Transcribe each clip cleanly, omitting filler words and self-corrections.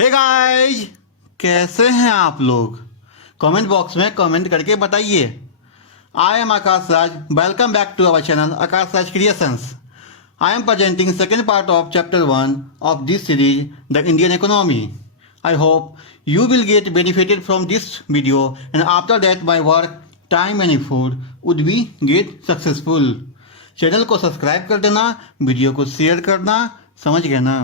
Hey guys, कैसे हैं आप लोग? कमेंट बॉक्स में कमेंट करके बताइए। I am Akash Raj. Welcome back to our channel Akash Raj creations. I am presenting second part of chapter 1 of this series, The Indian Economy. I hope you will get benefited from this video and after that my work, time and effort would be get successful. Channel को subscribe कर देना, video को share करना, समझ गए ना?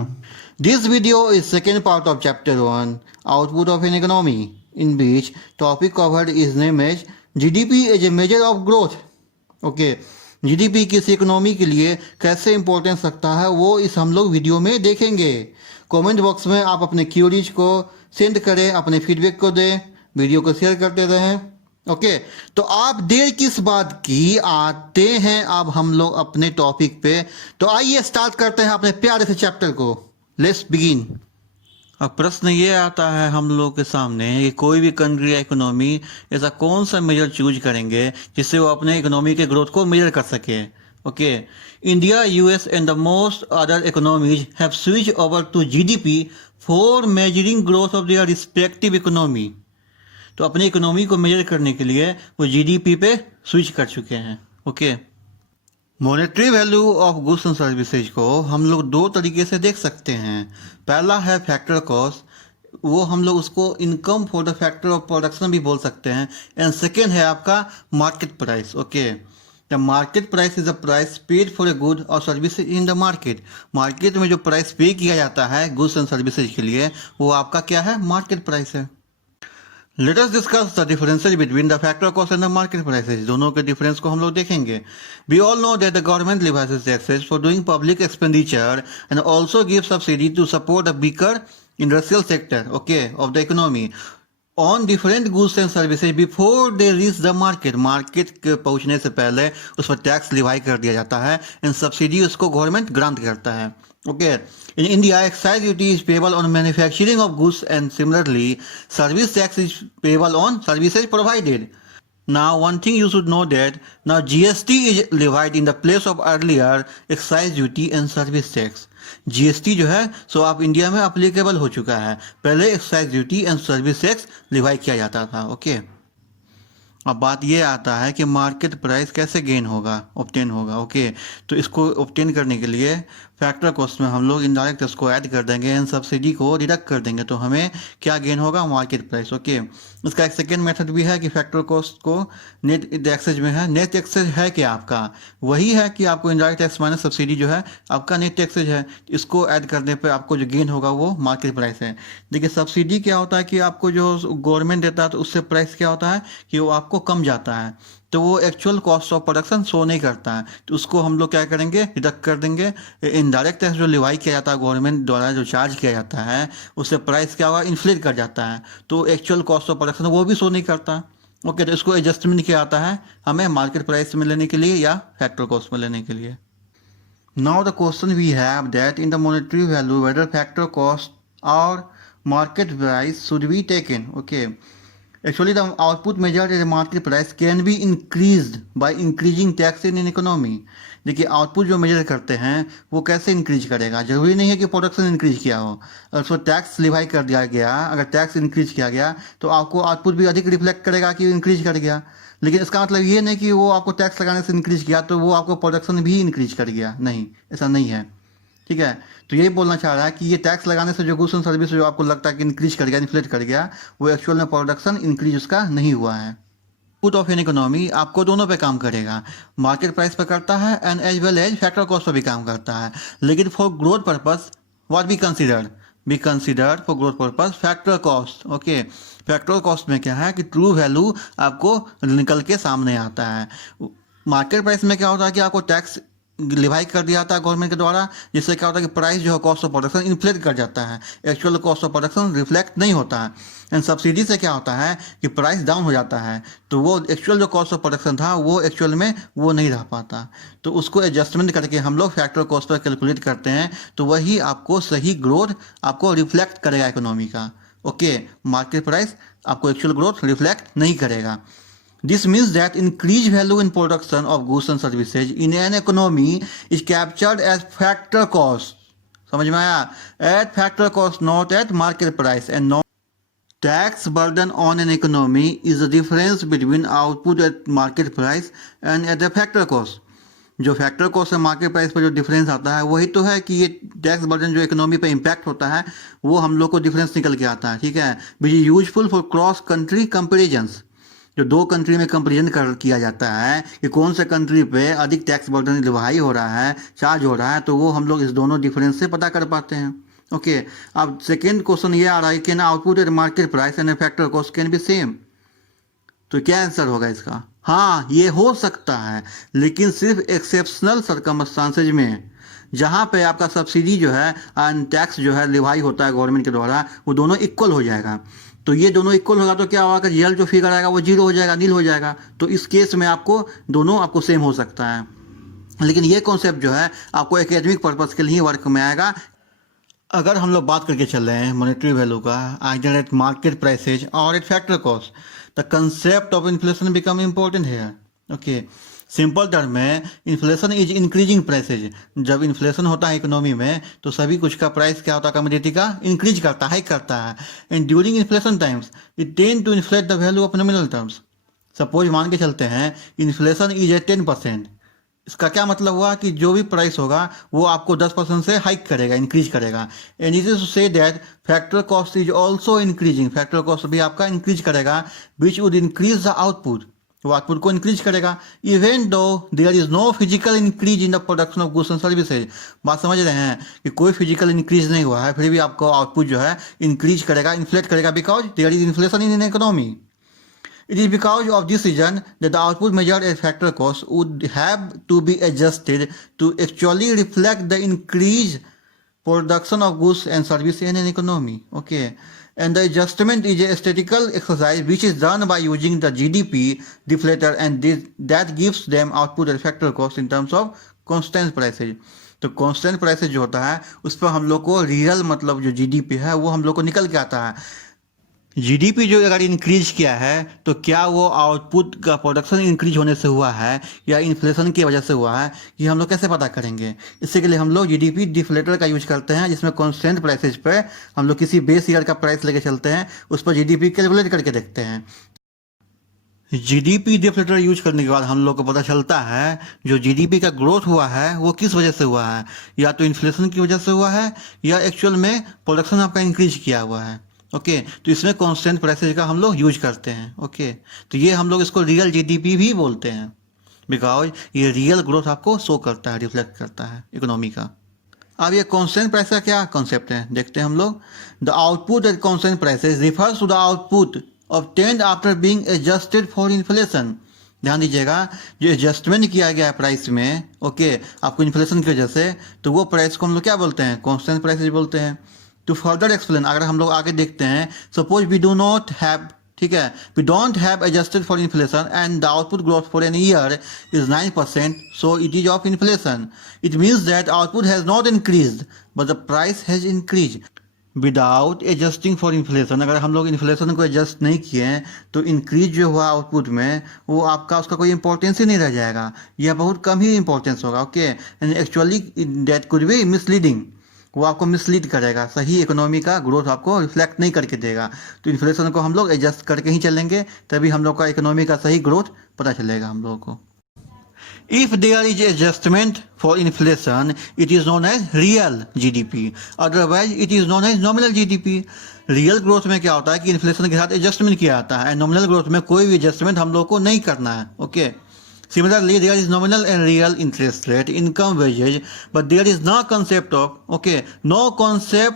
This video is second part of chapter 1, Output of an Economy, in which topic covered is named as GDP as a measure of growth. Okay. GDP किसी economy के लिए कैसे इंपॉर्टेंस रखता है वो इस हम लोग वीडियो में देखेंगे। कमेंट बॉक्स में आप अपने क्यूरीज को सेंड करें, अपने फीडबैक को दें, वीडियो को शेयर करते रहें। ओके, तो आप देर किस बात की, आते हैं अब हम लोग अपने टॉपिक पे। तो आइए स्टार्ट करते हैं अपने प्यारे से चैप्टर को। Let's begin. अब प्रश्न ये आता है हम लोग के सामने कि कोई भी कंट्री या इकोनॉमी ऐसा कौन सा मेजर चूज करेंगे जिससे वो अपने इकोनॉमी के ग्रोथ को मेजर कर सके। Okay, India, US and the most other economies have switch over to GDP for measuring growth of their respective economy. तो अपनी इकोनॉमी को मेजर करने के लिए वो जीडीपी पे स्विच कर चुके हैं। Okay, monetary value of goods and services को हम लोग दो तरीके से देख सकते हैं। पहला है फैक्टर कॉस्ट, वो हम लोग उसको income for the factor of production भी बोल सकते हैं। एंड सेकेंड है आपका market price. Okay, the market price is the price paid for a good और service in the market. Market में जो प्राइस पे किया जाता है गुड्स एंड सर्विसेज के लिए वो आपका क्या है, मार्केट प्राइस है। Let us discuss the differences between the factor cost and the market prices. दोनों के difference को हम लोग देखेंगे। We all know that the government levies taxes for doing public expenditure and also gives subsidy to support the weaker industrial sector, okay, of the economy on different goods and services before they reach the market. Market के पहुंचने से पहले उस पर tax Levi कर दिया जाता है एंड सब्सिडी उसको गवर्नमेंट ग्रांट करता है। Okay, in India, excise duty is payable on manufacturing of goods and similarly, service tax is payable on services provided. Now, one thing you should know that now GST is levied in the place of earlier excise duty and service tax. GST जो है सो आप India में applicable हो चुका है, पहले excise duty and service tax Levi किया जाता था। ओके, अब बात ये आता है कि मार्केट प्राइस कैसे गेन होगा, ऑब्टेन होगा। ओके, तो इसको ऑब्टेन करने के लिए फैक्टर कॉस्ट में हम लोग इनडायरेक्ट इसको ऐड कर देंगे एंड सब्सिडी को डिडक्ट कर देंगे, तो हमें क्या गेन होगा, मार्केट प्राइस। ओके, इसका एक सेकेंड मेथड भी है कि फैक्टर कॉस्ट को नेट टैक्सेज में है। नेट टैक्सेज है कि आपका वही है कि आपको इनडायरेक्ट टैक्स माइनस सब्सिडी जो है आपका नेट टैक्सेज है, इसको ऐड करने पर आपको जो गेन होगा वो मार्केट प्राइस है। देखिए, सब्सिडी क्या होता है कि आपको जो गवर्नमेंट देता है तो उससे प्राइस क्या होता है कि वो आपको कम जाता है, तो वो actual cost of production show नहीं करता है, तो उसको हम लोग क्या करेंगे, डिडक्ट कर देंगे। इनडायरेक्ट टैक्स जो लिवाई किया जाता है गवर्नमेंट द्वारा, जो चार्ज किया जाता है, उससे प्राइस क्या होगा, इन्फ्लेट कर जाता है, तो एक्चुअल कॉस्ट ऑफ प्रोडक्शन वो भी शो नहीं करता। ओके, तो इसको एडजस्टमेंट किया जाता है हमें मार्केट प्राइस में लेने के लिए या फैक्टर कॉस्ट में लेने के लिए। Now the question we have that in the monetary value whether factor cost और market price should be taken. Okay, actually the output measured as a market price can be increased by increasing tax in an economy. देखिए, output जो major करते हैं वो कैसे increase करेगा, जरूरी नहीं है कि प्रोडक्शन इंक्रीज किया हो। अगर उसको टैक्स लिवाई कर दिया गया, अगर टैक्स इंक्रीज किया गया तो आपको आउटपुट भी अधिक रिफ्लेक्ट करेगा कि इंक्रीज कर गया, लेकिन इसका मतलब ये नहीं कि वो आपको टैक्स लगाने से इंक्रीज किया तो वो आपको प्रोडक्शन भी इंक्रीज कर गया, नहीं, ऐसा नहीं है। ठीक है, तो यही बोलना चाह रहा है कि ये टैक्स लगाने से जो गुड्स एंड सर्विस जो आपको लगता है कि इंक्रीज कर गया, इन्फ्लेट कर गया, वो एक्चुअल में प्रोडक्शन इंक्रीज उसका नहीं हुआ है। पुट ऑफ एन इकोनॉमी आपको दोनों पे काम करेगा, मार्केट प्राइस पे करता है and as well as factor cost पे भी काम करता है, लेकिन for growth purpose what be considered for growth purpose factor cost. Okay, factor cost में क्या है कि ट्रू वैल्यू आपको निकल के सामने आता है। मार्केट प्राइस में क्या होता है कि आपको टैक्स लिवाई कर दिया जाता है गवर्नमेंट के द्वारा, जिससे क्या होता है कि प्राइस जो है कॉस्ट ऑफ प्रोडक्शन इन्फ्लेट कर जाता है, actual cost of production reflect नहीं होता है। एंड सब्सिडी से क्या होता है कि प्राइस डाउन हो जाता है, तो वो एक्चुअल जो कॉस्ट ऑफ प्रोडक्शन था वो एक्चुअल में वो नहीं रह पाता, तो उसको एडजस्टमेंट करके हम लोग फैक्टर कॉस्ट पर कैलकुलेट करते हैं, तो वही आपको सही ग्रोथ आपको रिफ्लेक्ट करेगा इकोनॉमी का। ओके, मार्केट प्राइस आपको एक्चुअल ग्रोथ रिफ्लेक्ट नहीं करेगा। This means that increased value in production of goods and services in an economy is captured as factor cost. समझ में आया? Eight factor cost not at market price and not tax burden on an economy is the difference between output at market price and at the factor cost. जो factor cost और market price पर जो difference आता है वही तो है कि ये टैक्स बर्डन जो इकोनॉमी पे इम्पैक्ट होता है वो हम लोग को डिफरेंस निकल के आता है, ठीक है। Which is useful for cross country comparisons. जो दो कंट्री में कंपेरिजन किया जाता है कि कौन से कंट्री पे अधिक टैक्स बर्डन लिवाई हो रहा है, चार्ज हो रहा है, तो वो हम लोग इस दोनों डिफरेंस से पता कर पाते हैं। ओके, अब सेकेंड क्वेश्चन ये आ रहा है, can output at market price and factor cost can be same. तो क्या आंसर होगा इसका? हाँ, ये हो सकता है, लेकिन सिर्फ एक्सेप्शनल सर्कमस्टांसेज में, जहाँ पे आपका सब्सिडी जो है एंड टैक्स जो है लिवाई होता है गवर्नमेंट के द्वारा, वो दोनों इक्वल हो जाएगा। तो ये दोनों इक्वल होगा तो क्या होगा कि रियल जो फिगर आएगा वो जीरो हो जाएगा, नील हो जाएगा। तो इस केस में आपको दोनों आपको सेम हो सकता है, लेकिन ये कॉन्सेप्ट जो है आपको एकेडमिक पर्पस के लिए वर्क में आएगा। अगर हम लोग बात करके चल रहे हैं मॉनेटरी वैल्यू का आइदर एट मार्केट प्राइसेज और eight factor cost, the concept of inflation become important है। ओके, सिंपल टर्म में इन्फ्लेशन इज इंक्रीजिंग प्राइसेज। जब इन्फ्लेशन होता है इकोनॉमी में तो सभी कुछ का प्राइस क्या होता है, कमोडिटी का इंक्रीज करता है। And during inflation times it tend to inflate the value of nominal terms. Suppose मान के चलते हैं इन्फ्लेशन इज ए 10%। इसका क्या मतलब हुआ कि जो भी प्राइस होगा वो आपको 10% से हाइक करेगा, इंक्रीज करेगा। And it is to say that factor cost is also increasing. Factor cost भी आपका इंक्रीज करेगा, which would increase the output. वो आउटपुट को इंक्रीज करेगा even though there is no physical increase in the production of goods and services. बात समझ रहे हैं कि कोई फिजिकल इंक्रीज नहीं हुआ है, फिर भी आपको आउटपुट जो है इंक्रीज करेगा, इन्फ्लेट करेगा, because there is inflation in economy. It is because of this reason that the output measured as factor cost would have to be adjusted to actually reflect the increased production of goods and services in an economy. Okay. And the adjustment is a statistical exercise which is done by using the GDP deflator, and that gives them output and factor cost in terms of constant prices. तो constant prices जो होता है उस पर हम लोग को real मतलब जो जीडीपी है वो हम लोग को निकल के आता है। जीडीपी जो अगर इंक्रीज किया है तो क्या वो आउटपुट का प्रोडक्शन इंक्रीज होने से हुआ है या इन्फ्लेशन की वजह से हुआ है, ये हम लोग कैसे पता करेंगे? इससे के लिए हम लोग जीडीपी डिफ्लेटर का यूज करते हैं, जिसमें कांस्टेंट प्राइसेज पे हम लोग किसी बेस ईयर का प्राइस लेके चलते हैं, उस पर जीडीपी कैलकुलेट करके देखते हैं। जीडीपी डिफ्लेटर यूज करने के बाद हम लोग को पता चलता है जो जीडीपी का ग्रोथ हुआ है वो किस वजह से हुआ है, या तो इन्फ्लेशन की वजह से हुआ है या एक्चुअल में प्रोडक्शन आपका इंक्रीज किया हुआ है। ओके, तो इसमें कांस्टेंट प्राइसेज का हम लोग यूज करते हैं। ओके, तो ये हम लोग इसको रियल जीडीपी भी बोलते हैं, बिकॉज ये रियल ग्रोथ आपको शो करता है, रिफ्लेक्ट करता है इकोनॉमी का। अब ये कांस्टेंट प्राइस का क्या कॉन्सेप्ट है देखते हैं हम लोग। The output at constant prices refers to the output obtained after being adjusted for inflation. ध्यान दीजिएगा, जो एडजस्टमेंट किया गया है प्राइस में, ओके, आपको इन्फ्लेशन की वजह से, तो वो प्राइस को हम लोग क्या बोलते हैं, कांस्टेंट प्राइसेज बोलते हैं। टू फर्दर एक्सप्लेन, अगर हम लोग आगे देखते हैं, suppose we do not have, ठीक है, we don't have adjusted for inflation and the output growth for an year is 9%, so it is of inflation. It means that output has not increase but the price has increase without adjusting for inflation. अगर हम लोग inflation को adjust नहीं किए हैं तो increase जो हुआ आउटपुट में वो आपका उसका कोई इंपॉर्टेंस ही नहीं रह जाएगा, या बहुत कम ही इंपॉर्टेंस होगा। Okay, and actually that could be misleading, वो आपको मिसलीड करेगा, सही इकोनॉमी का ग्रोथ आपको रिफ्लेक्ट नहीं करके देगा। तो इन्फ्लेशन को हम लोग एडजस्ट करके ही चलेंगे, तभी हम लोग का इकोनॉमी का सही ग्रोथ पता चलेगा हम लोगों को। If there is adjustment for inflation, it is known as real GDP. Otherwise, it is known as nominal GDP. Real growth में क्या होता है कि इन्फ्लेशन के साथ एडजस्टमेंट किया जाता है, नॉमिनल ग्रोथ में कोई भी एडजस्टमेंट हम लोग को नहीं करना है। Okay, Similarly, there is nominal and real interest rate, income, wages, but there is no concept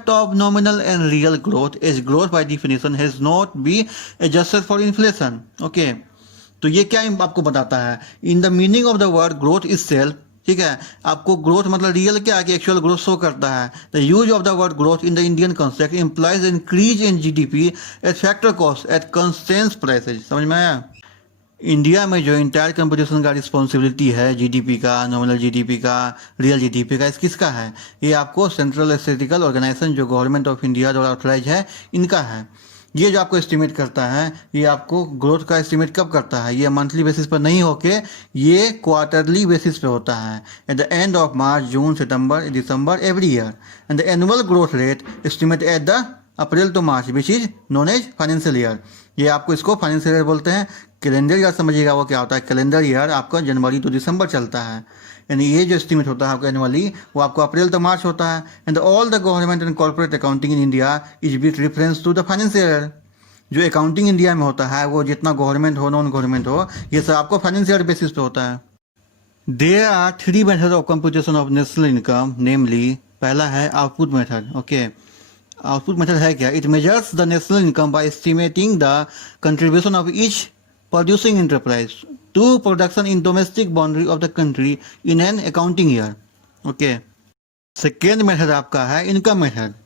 of nominal and real growth, as growth by definition has not been adjusted for inflation. Okay, तो ये क्या आपको बताता है? In the meaning of the word growth is self, ठीक है, आपको growth मतलब रियल क्या है कि एक्चुअल ग्रोथ शो करता है। The use of the word growth in the Indian concept implies increase in GDP at factor cost at constant prices. समझ में आया? इंडिया में जो इंटायर कंपटीशन का रिस्पॉन्सिबिलिटी है जीडीपी का, नॉमिनल जीडीपी का, रियल जीडीपी का, इस किसका है? ये आपको सेंट्रल स्टैटिस्टिकल ऑर्गेनाइजेशन जो गवर्नमेंट ऑफ इंडिया द्वारा ऑथराइज है, इनका है। ये जो आपको एस्टिमेट करता है, ये आपको ग्रोथ का एस्टिमेट कब करता है, ये मंथली बेसिस पर नहीं होके ये क्वार्टरली बेसिस पे होता है। At the end of March, June, September, December every year. And the annual growth rate estimate at the April to March which is known as financial year. ये आपको इसको फाइनेंशियल ईयर बोलते हैं। Calendar year समझिएगा वो क्या होता है। कैलेंडर ईयर आपका जनवरी टू दिसंबर चलता है, यानी ये जो एस्टिमेट होता है आपका एनुअली वो आपको अप्रैल टू मार्च होता है। And all the government and corporate accounting in India is with reference to the financial year. जो अकाउंटिंग इंडिया में होता है वो जितना गवर्नमेंट हो नॉन गवर्नमेंट हो ये सब आपको फाइनेंशियल बेसिस पे होता है। There are 3 method of computation of national income, namely पहला है output method. Okay, output method है क्या? It measures the national income by estimating the contribution of each producing enterprise to production in domestic boundary of the country in an accounting year. Okay. Second method आपका है income method.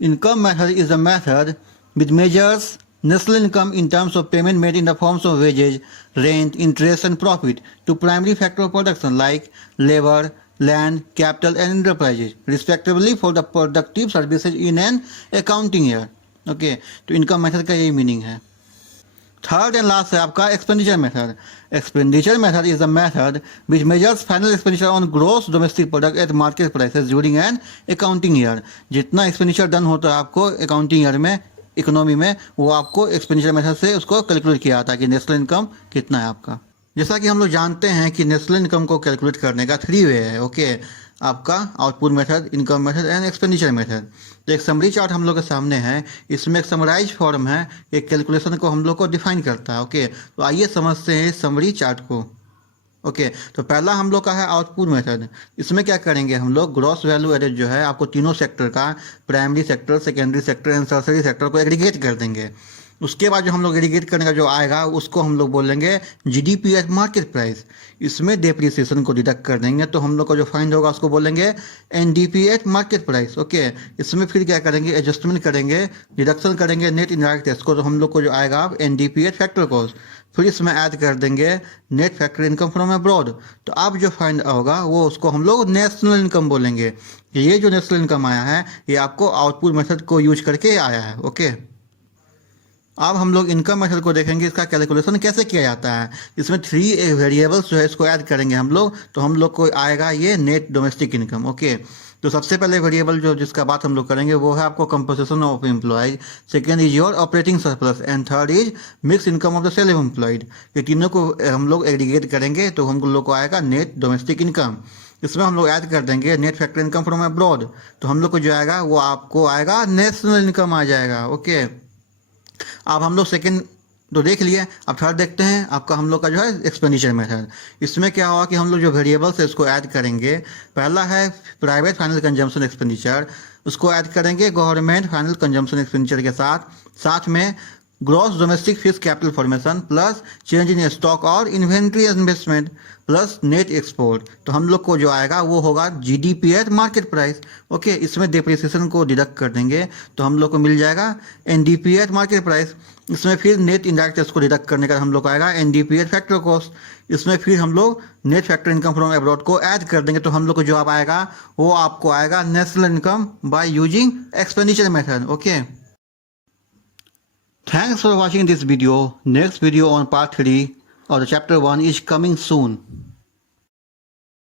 Income method is a method which measures national income in terms of payment made in the forms of wages, rent, interest and profit to primary factor of production like labor, land, capital and enterprises respectively for the productive services in an accounting year. Okay. तो income method का यही meaning है। Third and last है आपका expenditure method. Expenditure method is a method which measures final expenditure on gross domestic product at market prices during an accounting year. जितना expenditure done होता है आपको अकाउंटिंग ईयर में इकोनॉमी में, वो आपको एक्सपेंडिचर मेथड से उसको कैलकुलेट किया जाता है कि नेशनल इनकम कितना है आपका। जैसा कि हम लोग जानते हैं कि नेशनल इनकम को कैलकुलेट करने का 3 वे है। ओके, आपका output method, income method and expenditure method. तो एक समरी चार्ट हम लोग के सामने है, इसमें एक समराइज फॉर्म है, एक कैलकुलेशन को हम लोग को डिफाइन करता है। ओके, तो आइए समझते हैं समरी चार्ट को। ओके, तो पहला हम लोग का है आउटपुट मेथड। इसमें क्या करेंगे हम लोग, ग्रॉस वैल्यू एडेड जो है आपको तीनों सेक्टर का, primary sector, secondary sector and tertiary sector को एग्रीगेट कर देंगे। उसके बाद जो हम लोग एग्रीगेट करने का जो आएगा उसको हम लोग बोलेंगे जीडीपी एट मार्केट प्राइस। इसमें डेप्रिसिएशन को डिडक्ट कर देंगे तो हम लोग का जो फाइंड होगा उसको बोलेंगे NDP at market price. Okay, इसमें फिर क्या करेंगे, एडजस्टमेंट करेंगे, डिडक्शन करेंगे नेट इनडायरेक्ट टैक्स को, तो हम लोग को जो आएगा एनडीपी एट फैक्टर कॉस्ट। फिर इसमें ऐड कर देंगे net factor income from abroad. तो अब जो फाइंड होगा वो उसको हम लोग नेशनल इनकम बोलेंगे। ये जो नेशनल इनकम आया है ये आपको आउटपुट मेथड को यूज करके आया है। ओके, अब हम लोग इनकम मेथड को देखेंगे, इसका कैलकुलेशन कैसे किया जाता है। इसमें 3 वेरिएबल्स जो है इसको ऐड करेंगे हम लोग, तो हम लोग को आएगा ये नेट डोमेस्टिक इनकम। ओके, तो सबसे पहले वेरिएबल जो जिसका बात हम लोग करेंगे वो है आपको composition of employees, second is your operating surplus and third is mix income of the self employed. ये तीनों को हम लोग एग्रीगेट करेंगे तो हम लोग को आएगा नेट डोमेस्टिक इनकम। इसमें हम लोग ऐड कर देंगे net factor income from abroad, तो हम लोग को जो आएगा वो आपको आएगा नेशनल इनकम आ जाएगा। ओके, अब हम लोग सेकेंड तो देख लिए, अब थर्ड देखते हैं आपका हम लोग का जो है एक्सपेंडिचर मेथड। इसमें क्या होगा कि हम लोग जो वेरिएबल्स है उसको ऐड करेंगे। पहला है प्राइवेट फाइनल कंजम्पशन एक्सपेंडिचर, उसको ऐड करेंगे गवर्नमेंट फाइनल कंजम्पशन एक्सपेंडिचर के साथ में gross domestic fix capital formation plus change in stock और inventory investment plus net export. तो हम लोग को जो आएगा वो होगा GDP at market price. Okay, इसमें डिप्रिसिएशन को डिडक्ट कर देंगे तो हम लोग को मिल जाएगा एनडीपी एट मार्केट प्राइस। इसमें फिर नेट इनडायरेक्ट टैक्स को डिडक्ट करने का हम लोग को आएगा एनडीपी एट फैक्टर कॉस्ट। इसमें फिर हम लोग net factor income from abroad को ऐड कर देंगे तो हम लोग को जो आप आएगा वो आपको आएगा national income by using expenditure method. Okay, thanks for watching this video. Next video on part 3 of the chapter 1 is coming soon.